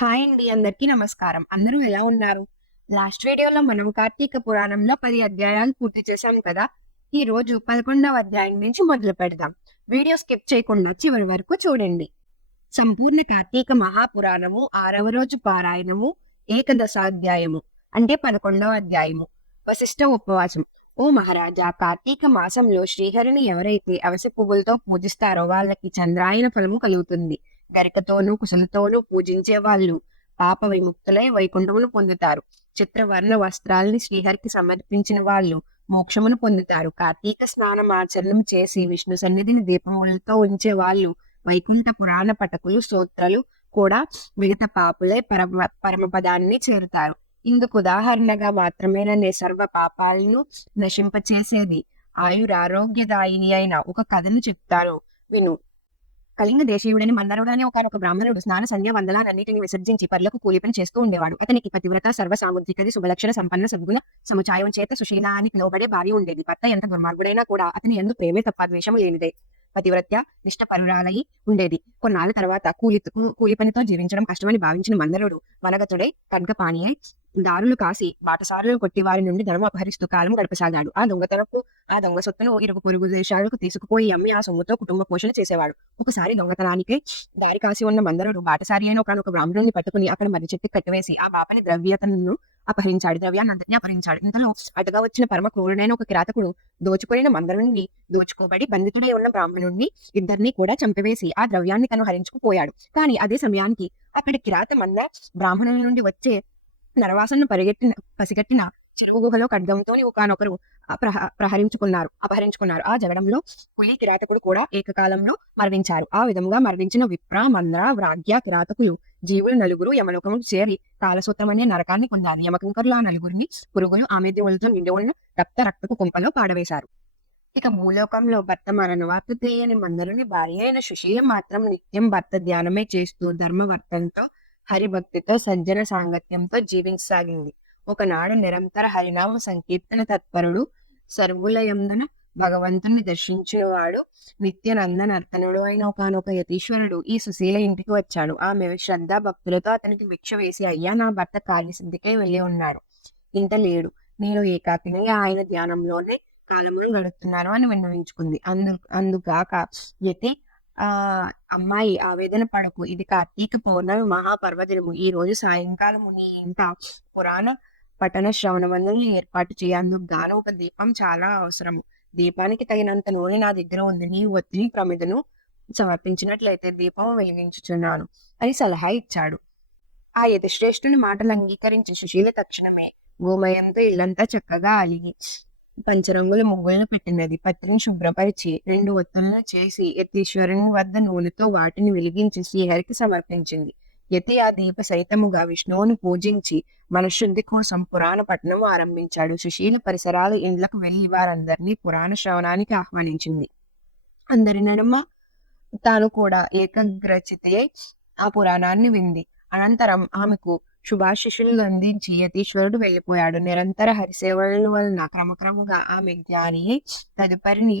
Hi అండి, అందరికీ నమస్కారం. అందరూ ఎలా ఉన్నారు? లాస్ట్ వీడియోలో మనం కార్తీక పురాణంలో 10 అధ్యాయాలు పూర్తి చేశాం కదా! ఈ రోజు 11వ అధ్యాయం నుంచి మొదలు పెడదాం. వీడియో స్కిప్ చేయకుండా చివరి వరకు చూడండి. సంపూర్ణ కార్తీక మహాపురాణము 6వ రోజు పారాయణము ఏకదశాధ్యాయము అంటే 11వ అధ్యాయము. వశిష్ఠ ఉపవాసం. ఓ మహారాజా, కార్తీక మాసంలో శ్రీహరిని ఎవరైతే అవిసె పువ్వులతో పూజిస్తారో వాళ్ళకి చంద్రాయన ఫలము కలుగుతుంది. గరికతోనూ కుశలతోనూ పూజించే వాళ్ళు పాప విముక్తులై వైకుంఠమును పొందుతారు. చిత్రవర్ణ వస్త్రాల్ని శ్రీహరికి సమర్పించిన వాళ్ళు మోక్షమును పొందుతారు. కార్తీక స్నానం ఆచరణం చేసి విష్ణు సన్నిధిని దీపములతో ఉంచే వాళ్ళు వైకుంఠ పురాణ పఠకులు స్తోత్రాలు కూడా మిగతా పాపులే పరమపదాన్ని చేరుతారు. ఇందుకు ఉదాహరణగా మాత్రమే నన్ను సర్వ పాపాలను నశింపచేసేది ఆయురారోగ్యదాయిని అయిన ఒక కథను చెప్తాను, విను. కళింగ దేశీయుడని మందరుడని ఒకనొక బ్రాహ్మణుడు స్నాన సంధ్య వందనాలన్నిటిని విసర్జించి పరులకు కూలి పని చేస్తూ ఉండేవాడు. అతనికి పతివ్రత సర్వ సాముద్రికది శుభలక్షణ సంపన్న సద్గుణ సముచాయం చేత సుశీల అని పిలువబడే భార్య ఉండేది. భర్త ఎంత దుర్మార్గుడైనా కూడా అతని ఎందు ప్రేమే తప్ప ద్వేషము లేనిదే. పతివ్రత్య నిష్ఠపరురాలై ఉండేది. కొన్నాళ్ళ తర్వాత కూలి పనితో జీవించడం కష్టమని భావించిన మందరుడు వనగతుడై ఖడ్గపాణియై దారులు కాసి బాటసారులను కొట్టి వారి నుండి ధనం అపహరిస్తూ కాలం గడపసాగాడు. ఆ దొంగ సొత్తును ఇరుగు పొరుగు దేశాలకు తీసుకుపోయి అమ్మి ఆ సొమ్ముతో కుటుంబ పోషణ చేసేవాడు. ఒకసారి దొంగతనానికి దారి కాసి ఉన్న మందరుడు బాటసారి అయిన ఒకనొక బ్రాహ్మణుని పట్టుకుని అక్కడ మర్రి చెట్టుకి కట్టివేసి ఆ బాపని ద్రవ్యాన్ని అందరినీ అపహరించాడు. ఇంతలో అటుగా వచ్చిన పరమ క్రూరుడైన ఒక కిరాతకుడు దోచుకుని మందరుని దోచుకోబడి బంధితుడై ఉన్న బ్రాహ్మణుణ్ణి ఇద్దరిని కూడా చంపివేసి ఆ ద్రవ్యాన్ని తను హరించుకుపోయాడు. కానీ అదే సమయానికి అక్కడి కిరాత మంద బ్రాహ్మణుల నుండి వచ్చే నరవాసనను పసిగట్టిన చెరువు గుహలో ఖడ్గంతోని ఒకనొకరు అపహరించుకున్నారు. ఆ జగడంలో పులి కిరాతకుడు కూడా ఏకకాలంలో మరణించారు. ఆ విధంగా మరణించిన విప్ర, మంద్ర, వ్రాగ్య కిరాతకులు జీవులు నలుగురు యమలోకముకు చేరి కాలసూత్రం అనే నరకాన్ని పొందారు. యమకంకరులు ఆ నలుగురిని పురుగులు ఆమెద్యములతో నిండి ఉన్న రక్తపు కుంపలో పాడవేశారు. ఇక భూలోకంలో భర్త మరణవార్త తెలియని మందరుని భార్య అయిన సుశీల మాత్రం నిత్యం భర్త ధ్యానమే చేస్తూ ధర్మవర్తంతో హరిభక్తితో సజ్జన సాంగత్యంతో జీవించసాగింది. ఒకనాడు నిరంతర హరినామ సంకీర్తన తత్పరుడు సర్వులయందున భగవంతుని దర్శించినవాడు నిత్యానంద నర్తనుడు అయిన ఒకనొక యతీశ్వరుడు ఈ సుశీల ఇంటికి వచ్చాడు. ఆమె శ్రద్ధా భక్తులతో అతనికి భిక్ష వేసి, అయ్యా, నా భర్త కార్యసిద్ధికై వెళ్ళి ఉన్నాడు, ఇంత లేడు, నేను ఏకాకిని ఆయన ధ్యానంలోనే కాలమును గడుపుతున్నాను అని విన్నవించుకుంది. అందుగాక యతి, ఆ అమ్మాయి, ఆవేదన పడకు, ఇది కార్తీక పౌర్ణమి మహాపర్వదినము. ఈ రోజు సాయంకాలము నీ ఇంట పురాణ పఠన శ్రవణవందనని ఏర్పాటు చేయందుకు గాను ఒక దీపం చాలా అవసరము. దీపానికి తగినంత నూనె నా దగ్గర ఉంది. నీ ఒత్తిడి ప్రమిదను సమర్పించినట్లయితే దీపం వెలిగించుచున్నాను అని సలహా ఇచ్చాడు. ఆ యతిశ్రేష్ఠుని మాటలు అంగీకరించి సుశీల తక్షణమే గోమయంతో ఇల్లంతా చక్కగా అలిగి పంచరంగుల ముగ్గులను పెట్టినది. పత్రిని శుభ్రపరిచి 2 ఒత్తులను చేసి యతీశ్వరుని వద్ద నూనెతో వాటిని వెలిగించి శ్రీహరికి సమర్పించింది. యతి ఆ దీప సహితముగా విష్ణువును పూజించి మనశుద్ధి కోసం పురాణ పఠనం ఆరంభించాడు. సుశీల పరిసరాల ఇండ్లకు వెళ్లి వారందరినీ పురాణ శ్రవణానికి ఆహ్వానించింది. అందరి నడుమ తాను కూడా ఏకాగ్రచితి అయి ఆ పురాణాన్ని వింది. అనంతరం ఆమెకు శుభాశిషులు అందించి యతీశ్వరుడు వెళ్ళిపోయాడు. నిరంతర హరిసేవల వలన క్రమక్రముగా ఆమె జ్ఞాని తదుపరిని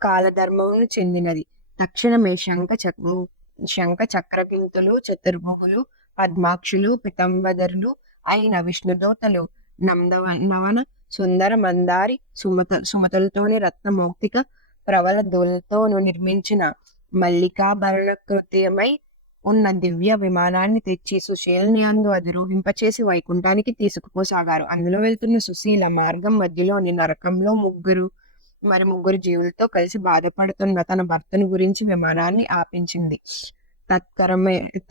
కాలధర్మమును చెందినది. తక్షణమే శంఖ చక్రగింతులు, చతుర్భుగులు, పద్మాక్షులు, పితంబదరులు అయిన విష్ణుదూతలు నవన సుందర మందారి సుమతులతోని రత్నమౌక్తిక ప్రవల దూలతోను నిర్మించిన మల్లికాభరణకృత్యమై ఉన్న దివ్య విమానాన్ని తెచ్చి సుశీలని అందు అధిరోహింపచేసి వైకుంఠానికి తీసుకుపోసాగారు. అందులో వెళ్తున్న సుశీల మార్గం మధ్యలోని నరకంలో ముగ్గురు జీవులతో కలిసి బాధపడుతున్న తన భర్తను గురించి విమానాన్ని ఆపించింది.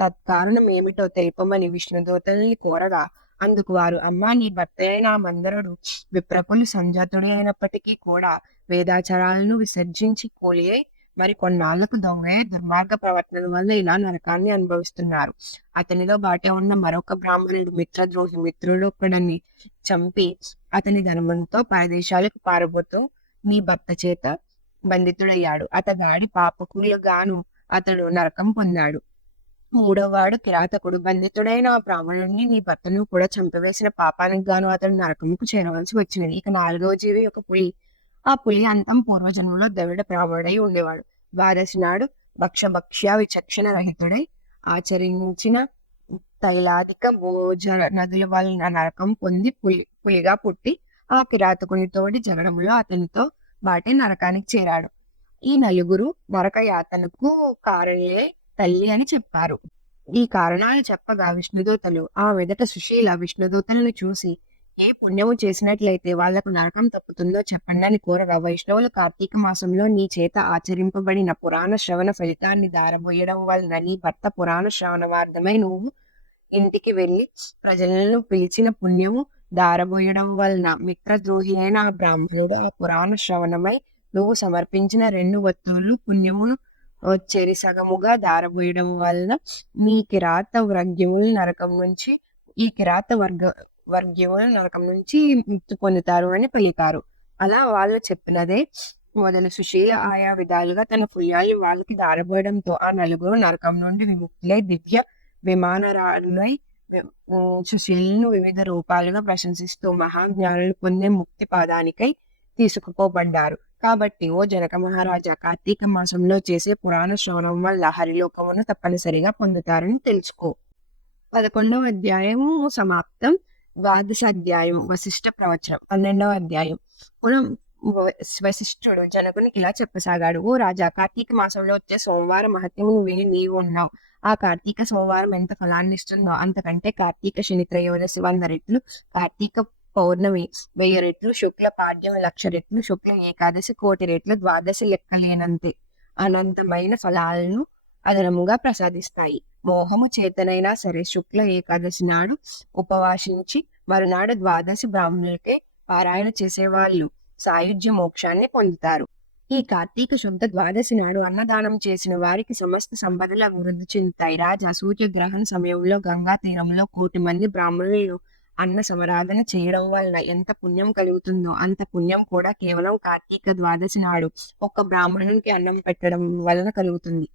తత్కారణం ఏమిటో తెలుపమని విష్ణుదూతల్ని కోరగా అందుకు వారు, అమ్మా, నీ భర్త అయిన మందరుడు విప్రకులు సంజాతుడి అయినప్పటికీ కూడా వేదాచారాలను విసర్జించి కూలి అయి మరి కొన్నాళ్లకు దుర్మార్గ ప్రవర్తన వల్ల ఇలా నరకాన్ని అనుభవిస్తున్నారు. అతనిలో బాటే ఉన్న మరొక బ్రాహ్మణుడు మిత్రద్రోహి మిత్రుడొక్కడని చంపి అతని ధనములతో పరదేశాలకు పారబోతూ నీ భర్త చేత బంధితుడయ్యాడు. అతగాడి పాపకులుగాను అతడు నరకం పొందాడు. మూడోవాడు కిరాతకుడు. బంధితుడైన ఆ బ్రాహ్మణుడిని నీ భర్తను కూడా చంపివేసిన పాపానికి గాను అతడు నరకముకు చేరవలసి వచ్చినది. ఇక 4వ జీవి ఒక పులి. ఆ పులి అంతం పూర్వజన్మలో ద్రవిడ బ్రాహ్మణుడై ఉండేవాడు. ద్వాదశి నాడు భక్ష్య విచక్షణ రహితుడై ఆచరించిన తైలాధిక భోజ నదుల వలన నరకం పొంది పులిగా పుట్టి ఆ కిరాతకునితోటి జగడములో అతనితో బాటే నరకానికి చేరాడు. ఈ నలుగురు నరక యాతనకు కారణలే తల్లి అని చెప్పారు. ఈ కారణాలు చెప్పగా విష్ణుదూతలు ఆ వెదట సుశీల విష్ణుదూతలను చూసి ఏ పుణ్యము చేసినట్లయితే వాళ్లకు నరకం తప్పుతుందో చెప్పండి అని కోరగా, వైష్ణవులు కార్తీక మాసంలో నీ చేత ఆచరింపబడిన పురాణ శ్రవణ ఫలితాన్ని దారబోయడం వలన నీ భర్త పురాణ శ్రవణవార్థమై నువ్వు ఇంటికి వెళ్లి ప్రజలను పిలిచిన పుణ్యము దారబోయడం వలన మిత్రద్రోహి అయిన ఆ బ్రాహ్మణుడు ఆ పురాణ శ్రవణమై నువ్వు సమర్పించిన 2 వత్తువులు పుణ్యమును చెరిసగముగా దారబోయడం వలన నీ కిరాత వర్గ్యములు నరకం నుంచి ఈ కిరాత వర్గ్యములు నరకం నుంచి ముక్తి పొందుతారు అని పలికారు. అలా వాళ్ళు చెప్పినదే మొదలు సుశీల ఆయా విధాలుగా తన పుణ్యాలు వాళ్ళకి దారబోయడంతో ఆ నలుగురు నరకం నుండి విముక్తులై దివ్య విమానరాలులై సుశీలను వివిధ రూపాలుగా ప్రశంసిస్తూ మహాజ్ఞానులు పొందే ముక్తి పాదానికై తీసుకుపోబడ్డారు. కాబట్టి ఓ జనక మహారాజా, కార్తీక మాసంలో చేసే పురాణ శ్రవణం వల్ల హరిలోకమును తప్పనిసరిగా పొందుతారని తెలుసుకో. 11వ అధ్యాయము సమాప్తం. 12వ అధ్యాయం వశిష్ఠ ప్రవచనం. 12వ అధ్యాయం. వశిష్ఠుడు జనకునికి ఇలా చెప్పసాగాడు. ఓ రాజా, కార్తీక మాసంలో వచ్చే సోమవారం మహత్యమును విని నీవు ఉన్నావు. ఆ కార్తీక సోమవారం ఎంత ఫలాన్ని ఇస్తుందో అంతకంటే కార్తీక శని త్రయోదశి 100 రెట్లు, కార్తీక పౌర్ణమి 1000 రెట్లు, శుక్ల పాడ్యం 1,00,000 రెట్లు, శుక్ల ఏకాదశి 1,00,000 రెట్లు, ద్వాదశి లెక్కలేనంతే అనంతమైన ఫలాలను అదనముగా ప్రసాదిస్తాయి. మోహము చేతనైనా సరే శుక్ల ఏకాదశి నాడు ఉపవాసించి మరునాడు ద్వాదశి బ్రాహ్మణులకే పారాయణ చేసేవాళ్ళు సాయుధ్య మోక్షాన్ని పొందుతారు. ఈ కార్తీక శుద్ధ ద్వాదశి నాడు అన్నదానం చేసిన వారికి సమస్త సంపదలు అభివృద్ధి చెందుతాయి. రాజా, సూర్యగ్రహణ సమయంలో గంగా తీరంలో 1,000,000 మంది బ్రాహ్మణులు అన్న సమరాధన చేయడం వలన ఎంత పుణ్యం కలుగుతుందో అంత పుణ్యం కూడా కేవలం కార్తీక ద్వాదశి నాడు ఒక్క బ్రాహ్మణునికి అన్నం పెట్టడం వలన కలుగుతుంది.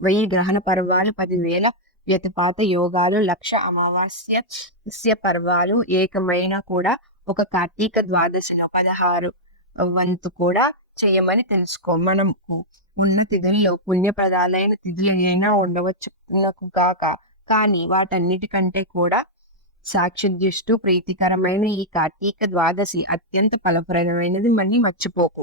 1000 గ్రహణ పర్వాలు, 10,000 వ్యతిపాత యోగాలు, 1,00,000 అమావాస్య పర్వాలు ఏకమైన కూడా ఒక కార్తీక ద్వాదశిలో 16 వంతు కూడా చేయమని తెలుసుకో. మనకు ఉన్న తిథుల్లో పుణ్యప్రదాలైన తిథులు అయినా ఉండవచ్చు కాక, కానీ వాటన్నిటికంటే కూడా సాక్షిదృష్టు ప్రీతికరమైన ఈ కార్తీక ద్వాదశి అత్యంత ఫలప్రదమైనది మళ్ళీ మర్చిపోకు.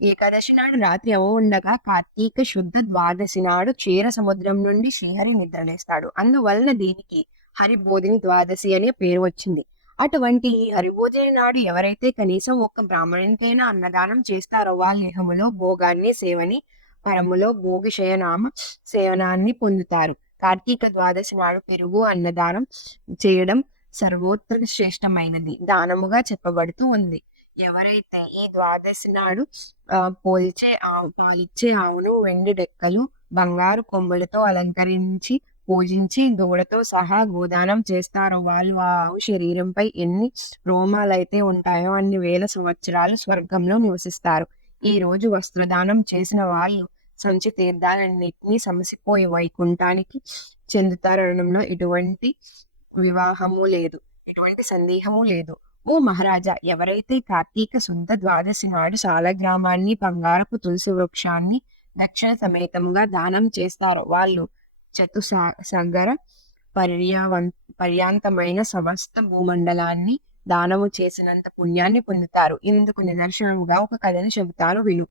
ఏకాదశి నాడు రాత్రి ఉండగా కార్తీక శుద్ధ ద్వాదశి నాడు క్షీర సముద్రం నుండి శ్రీహరి నిద్రలేస్తాడు. అందువలన దీనికి హరిబోధిని ద్వాదశి అనే పేరు వచ్చింది. అటువంటి హరిభోజన నాడు ఎవరైతే కనీసం ఒక్క బ్రాహ్మణునికైనా అన్నదానం చేస్తారో వాళ్ళ ఇహములో భోగాన్ని సేవని, పరములో భోగి శయనామ సేవనాన్ని పొందుతారు. కార్తీక ద్వాదశి నాడు పెరుగు అన్నదానం చేయడం సర్వోత్తర శ్రేష్టమైనది దానముగా చెప్పబడుతూ ఉంది. ఎవరైతే ఈ ద్వాదశి నాడు పాలిచ్చే ఆవును వెండి డెక్కలు, బంగారు కొమ్ములతో అలంకరించి పూజించి దూడతో సహా గోదానం చేస్తారో వాళ్ళు ఆ ఆవు శరీరంపై ఎన్ని రోమాలైతే ఉంటాయో అన్ని వేల సంవత్సరాలు స్వర్గంలో నివసిస్తారు. ఈ రోజు వస్త్రదానం చేసిన వాళ్ళు సంచి తీర్థాలన్నింటినీ సమసిపోయి వైకుంఠానికి చెందుతారనడంలో ఎటువంటి వివాహము లేదు, ఎటువంటి సందేహము లేదు. ఓ మహారాజా, ఎవరైతే కార్తీక శుద్ధ ద్వాదశి నాడు సాలగ్రామాన్ని, బంగారపు తులసి వృక్షాన్ని దక్షిణ సమేతముగా దానం చేస్తారో వాళ్ళు చతుసాగర పర్యాంతమైన సమస్త భూమండలాన్ని దానము చేసినంత పుణ్యాన్ని పొందుతారు. ఇందుకు నిదర్శనముగా ఒక కథను చెబుతాను విను.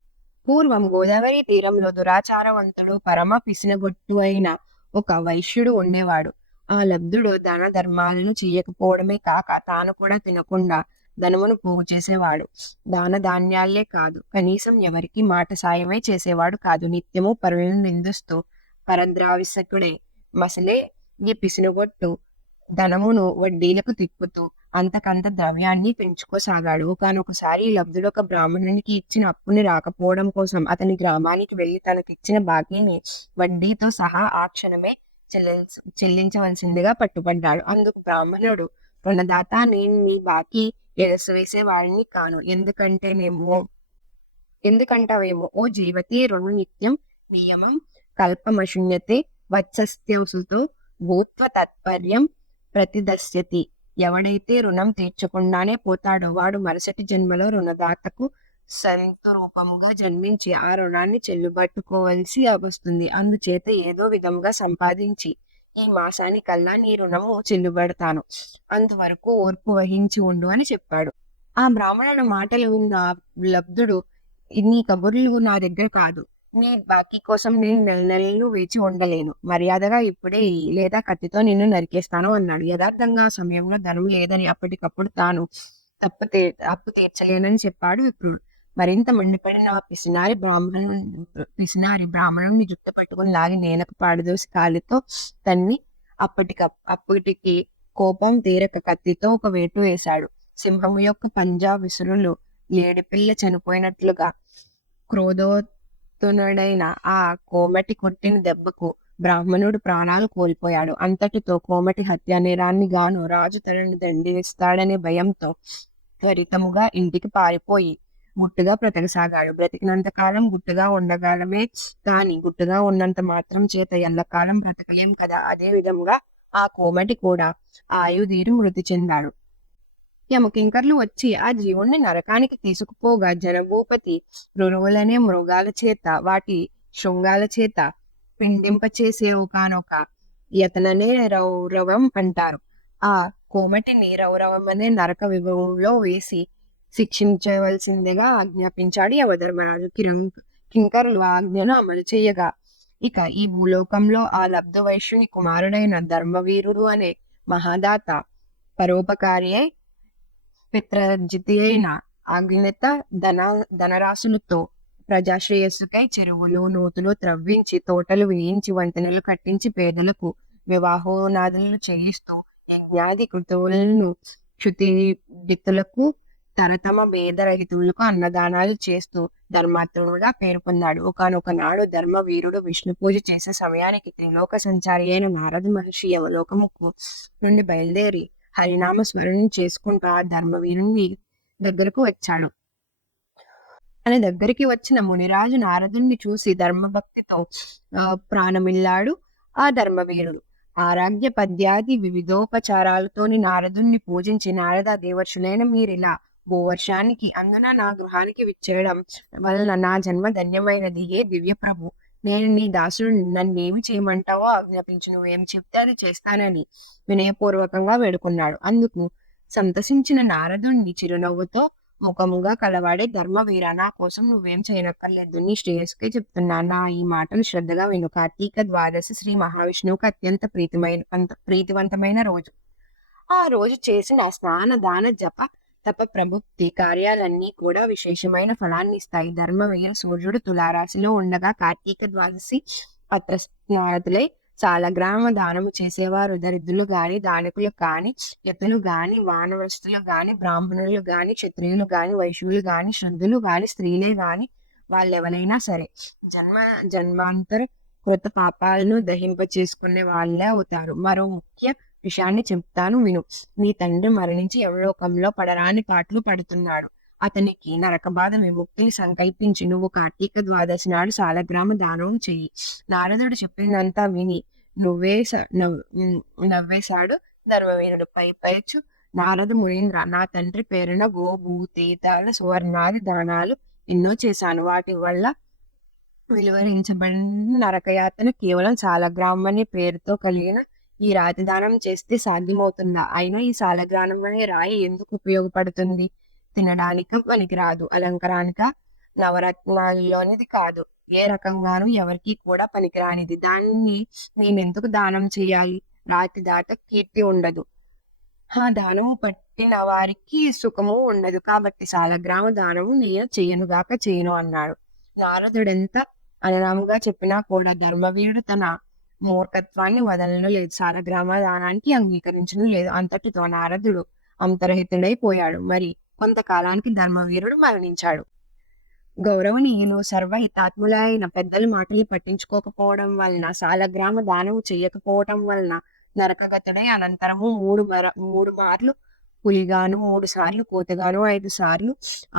పూర్వం గోదావరి తీరంలో దురాచారవంతుడు, పరమ పిసినగొట్టు అయిన ఒక వైశ్యుడు ఉండేవాడు. ఆ లబ్ధుడు దాన ధర్మాలను చెయ్యకపోవడమే కాక తాను కూడా తినకుండా ధనమును పోగు చేసేవాడు. దాన ధాన్యాలే కాదు, కనీసం ఎవరికి మాట సాయమే చేసేవాడు కాదు. నిత్యము పరులను నిందిస్తూ పరద్రావిసకుడే మసలే ఈ పిసినగొట్టు ధనమును వడ్డీలకు తిప్పుతూ అంతకంత ద్రవ్యాన్ని పెంచుకోసాగాడు. ఒకనొకసారి లబ్ధుడు ఒక బ్రాహ్మణునికి ఇచ్చిన అప్పుని రాకపోవడం కోసం అతని గ్రామానికి వెళ్లి తనకిచ్చిన బాకీని వడ్డీతో సహా ఆ క్షణమే చెల్లించవలసిందిగా పట్టుబడ్డాడు. అందుకు బ్రాహ్మణుడు, రుణదాత, నేను నీ బాకీ ఎగసివేసే వాడిని కాను. ఎందుకంటావేమో ఓ జీవతి, రుణ నిత్యం నియమం కల్పమశూన్యతే వత్సస్త్యవసుతో భూత్వ తత్పర్యం ప్రతిదస్యతి. ఎవడైతే రుణం తీర్చకుండానే పోతాడో వాడు మరుసటి జన్మలో రుణదాతకు సంత రూపముగా జన్మించి ఆ రుణాన్ని చెల్లుబట్టుకోవలసి వస్తుంది. అందుచేత ఏదో విధముగా సంపాదించి ఈ మాసానికల్లా నీ రుణము చెల్లుబడతాను. అంతవరకు ఓర్పు వహించి ఉండు అని చెప్పాడు. ఆ బ్రాహ్మణుడు మాటలు విన్న లబ్ధుడు, నీ కబుర్లు నా దగ్గర కాదు. నీ బాకీ కోసం నేను నెలలు వేచి ఉండలేను. మర్యాదగా ఇప్పుడే ఇయ్యి, లేదా కత్తితో నిన్ను నరికేస్తాను అన్నాడు. యథార్థంగా ఆ సమయంలో ధనం లేదని అప్పటికప్పుడు తాను అప్పు తీర్చలేనని చెప్పాడు విప్రుడు. మరింత మండిపడిన ఆ పిసినారి బ్రాహ్మణుని జుట్టు పట్టుకుని లాగి నేలకు పాడదోసి కాలితో తన్ని అప్పటికి కోపం తీరక కత్తితో ఒక వేటు వేశాడు. సింహము యొక్క పంజా విసురులు లేడిపిల్ల చనిపోయినట్లుగా క్రోధోత్తునుడైన ఆ కోమటి కొట్టిన దెబ్బకు బ్రాహ్మణుడు ప్రాణాలు కోల్పోయాడు. అంతటితో కోమటి హత్య నేరాన్ని గాను రాజు తనని దండిస్తాడనే భయంతో త్వరితముగా ఇంటికి పారిపోయి గుట్టుగా బ్రతకసాగాడు. బ్రతికినంత కాలం గుట్టుగా ఉండగలమే కాని గుట్టుగా ఉన్నంత మాత్రం చేత ఎల్లకాలం బ్రతకలేం కదా. అదే విధముగా ఆ కోమటి కూడా ఆయుధీరి మృతి చెందాడు. యమకింకర్లు వచ్చి ఆ జీవుణ్ణి నరకానికి తీసుకుపోగా జనభూపతి రురువులనే మృగాల చేత వాటి శృంగాల చేత పిండింపచేసే ఒకనొక యతననే రౌరవం అంటారు. ఆ కోమటిని రౌరవం అనే నరక విభవంలో వేసి శిక్షించవలసిందిగా ఆజ్ఞాపించాడు యమధర్మరాజు. కింకరులు ఆజ్ఞను అమలు చేయగా ఇక ఈ భూలోకంలో ఆ లబ్ధ వైశ్యుని కుమారుడైన ధర్మవీరుడు అనే మహాదాత పరోపకారి అయి పిత్రజితి అయిన అగ్నిత ధనరాశులతో ప్రజాశ్రేయస్సుకై చెరువులు నూతులు త్రవ్వించి తోటలు వేయించి వంతెనలు కట్టించి పేదలకు వివాహోనాదులను చెల్లిస్తూ యజ్ఞాది కృతువులను క్షుతిడితులకు తరతమ భేదరహితులకు అన్నదానాలు చేస్తూ ధర్మాత్ముడుగా పేరు పొందాడు. ఒకనొక నాడు ధర్మవీరుడు విష్ణు పూజ చేసే సమయానికి త్రిలోక సంచారి అయిన నారద మహర్షి యమలోకముకు నుండి బయలుదేరి హరినామ స్మరణం చేసుకుంటూ ఆ ధర్మవీరుని దగ్గరకు వచ్చాడు. ఆయన దగ్గరికి వచ్చిన మునిరాజు నారదుణ్ణి చూసి ధర్మభక్తితో ప్రాణమిల్లాడు ఆ ధర్మవీరుడు. ఆరాధ్య పద్యాది వివిధోపచారాలతోని నారదుణ్ణి పూజించి, నారద దేవర్షులైన మీరిలా భూవర్షానికి అందున నా గృహానికి విచ్చేయడం వలన నా జన్మ ధన్యమైనది. ఏ దివ్య ప్రభు, నేను నీ దాసుడు, నన్నేమి చేయమంటావో ఆజ్ఞాపించు, నువ్వేం చెప్తే అది చేస్తానని వినయపూర్వకంగా వేడుకున్నాడు. అందుకు సంతసించిన నారదుణ్ణి చిరునవ్వుతో ముఖముగా కలవాడే ధర్మవీర, నా కోసం నువ్వేం చేయనక్కర్లేదు, నీ శ్రేయస్కే చెప్తున్నా. నా ఈ మాటలు శ్రద్ధగా విను. కార్తీక ద్వాదశి శ్రీ మహావిష్ణువుకు అత్యంత ప్రీతివంతమైన రోజు. ఆ రోజు చేసిన స్నాన దాన జప తప ప్రభుక్తి కార్యాలన్నీ కూడా విశేషమైన ఫలాన్ని ఇస్తాయి. ధర్మవీర సూర్యుడు తులారాశిలో ఉండగా కార్తీక ద్వాదశి పత్రస్నాతులై సాలగ్రామ దానము చేసేవారు దరిద్రులు గాని, దానికులు కాని, యతులు గాని, వానవస్తులు గాని, బ్రాహ్మణులు గాని, క్షత్రియులు గాని, వైశ్యులు గాని, శుద్ధులు గాని, స్త్రీలే గాని వాళ్ళెవరైనా సరే జన్మాంతర కృత పాపాలను దహింప చేసుకునే వాళ్ళే అవుతారు. మరో ముఖ్య విషయాన్ని చెప్తాను విను. నీ తండ్రి మరణించి యమలోకంలో పడరాని పాటలు పడుతున్నాడు. అతనికి నరక బాధ విముక్తిని సంకల్పించి నువ్వు కార్తీక ద్వాదశి నాడు సాలగ్రామ దానం చెయ్యి. నారదుడు చెప్పిందంతా విని నవ్వేశాడు ధర్మవీరుడు. పైచు నారద మునీంద్ర, నా తండ్రి పేరున గో భూతీతాల సువర్ణాది దానాలు ఎన్నో చేశాను. వాటి వల్ల వెలువరించబడిన నరకయాతన కేవలం సాలగ్రామం అనే పేరుతో కలిగిన ఈ రాతి దానం చేస్తే సాధ్యమవుతుందా? అయినా ఈ సాలగ్రామం అనే రాయి ఎందుకు ఉపయోగపడుతుంది? తినడానికి పనికిరాదు, అలంకరానిక, నవరత్నాల్లోనిది కాదు, ఏ రకంగానూ ఎవరికి కూడా పనికిరానిది. దాన్ని నేనెందుకు దానం చేయాలి? రాతి దాత కీర్తి ఉండదు, ఆ దానము పట్టిన వారికి సుఖము ఉండదు. కాబట్టి సాలగ్రామ దానము నేను చేయను అన్నాడు. నారదుడెంత అనరాముగా చెప్పినా కూడా ధర్మవీరుడు తన మూర్ఖత్వాన్ని వదలను లేదు. సాలగ్రామ దానానికి అంగీకరించడం లేదు. అంతటితో నారదుడు అంతర్హితుడైపోయాడు. మరి కొంతకాలానికి ధర్మవీరుడు మరణించాడు. గౌరవనీయులు సర్వహితాత్ములైన పెద్దల మాటలు పట్టించుకోకపోవడం వలన, సాలగ్రామ దానము చెయ్యకపోవటం వలన నరకగతుడై అనంతరము మూడు మార్లు పులిగాను, 3 సార్లు కోతగాను, 5 సార్లు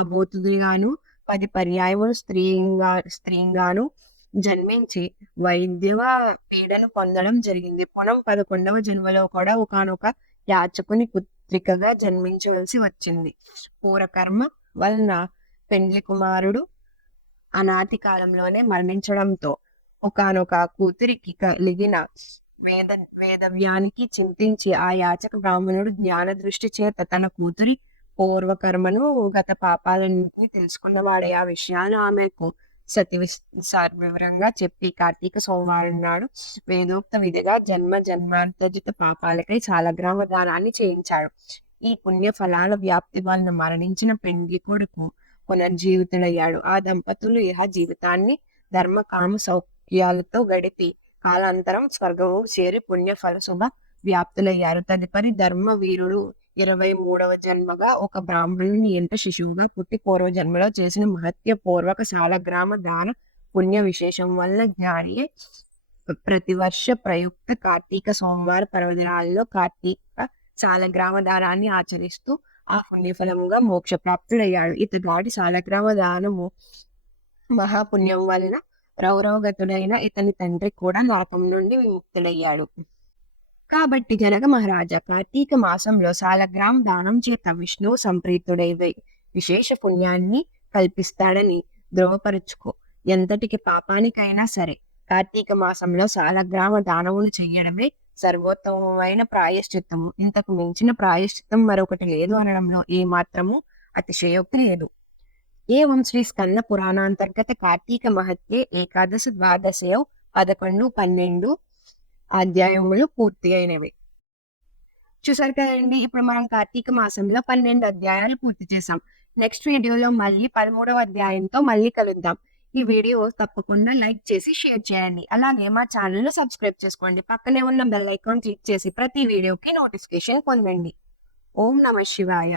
అబోతుడిగాను, 10 పర్యాయములు స్త్రీగాను జన్మించి వైద్యవ పీడను పొందడం జరిగింది. పునం 11వ జన్మలో కూడా ఒకనొక యాచకుని పుత్రికగా జన్మించవలసి వచ్చింది. పూర్వకర్మ వలన పెండ్లి కుమారుడు అనాది కాలంలోనే మరణించడంతో ఒకనొక కూతురికి కలిగిన వేద వేదవ్యానికి చింతించి ఆ యాచక బ్రాహ్మణుడు జ్ఞాన దృష్టి చేత తన కూతురి పూర్వకర్మను గత పాపాలన్నింటినీ తెలుసుకున్నవాడే. ఆ విషయాన్ని ఆమెకు వివరంగా చెప్పి కార్తీక సోమవారం నాడు వేదోక్త విధిగా జన్మ జన్మాంతర్జిత పాపాలకై సాలగ్రామ దానాన్ని చేయించాడు. ఈ పుణ్య ఫలాల వ్యాప్తి వలన మరణించిన పెండ్లి కొడుకు పునర్జీవితుడయ్యాడు. ఆ దంపతులు ఇహ జీవితాన్ని ధర్మ కామ సౌఖ్యాలతో గడిపి కాలాంతరం స్వర్గము చేరి పుణ్య ఫల శుభ వ్యాప్తులయ్యారు. తదుపరి ధర్మ వీరుడు 23వ జన్మగా ఒక బ్రాహ్మణుని ఎంట శిశువుగా పుట్టి పూర్వజన్మలో చేసిన మహత్య పూర్వక శాలగ్రామ దాన పుణ్య విశేషం వల్ల జ్ఞాని ప్రతి వర్ష ప్రయుక్త కార్తీక సోమవార పర్వదినాల్లో కార్తీక శాలగ్రామ దానాన్ని ఆచరిస్తూ ఆ పుణ్యఫలముగా మోక్ష ప్రాప్తుడయ్యాడు. ఇతగాడి శాలగ్రామ దానము మహాపుణ్యం వలన రౌరవగతుడైన ఇతని తండ్రి కూడా నరకం నుండి విముక్తుడయ్యాడు. కాబట్టి జనక మహారాజా కార్తీక మాసంలో సాలగ్రామ దానం చేత విష్ణువు సంప్రీతుడై విశేష పుణ్యాన్ని కల్పిస్తాడని ధృవపరుచుకో. ఎంతటికి పాపానికైనా సరే కార్తీక మాసంలో సాలగ్రామ దానమును చెయ్యడమే సర్వోత్తమమైన ప్రాయశ్చిత్తము. ఇంతకు మించిన ప్రాయశ్చిత్తం మరొకటి లేదు అనడంలో ఏమాత్రము అతిశయోక్తి లేదు. ఏవం శ్రీ స్కంద పురాణాంతర్గత కార్తీక మహత్యే ఏకాదశ ద్వాదశయో 11, 12 అధ్యాయములు పూర్తి అయినవి. చూసారు కదండి, ఇప్పుడు మనం కార్తీక మాసంలో 12 అధ్యాయాలు పూర్తి చేసాం. నెక్స్ట్ వీడియోలో మళ్ళీ 13వ అధ్యాయంతో మళ్ళీ కలుద్దాం. ఈ వీడియో తప్పకుండా లైక్ చేసి షేర్ చేయండి. అలాగే మా ఛానల్ ను సబ్స్క్రైబ్ చేసుకోండి. పక్కనే ఉన్న బెల్ ఐకాన్ క్లిక్ చేసి ప్రతి వీడియోకి నోటిఫికేషన్ పొందండి. ఓం నమః శివాయ.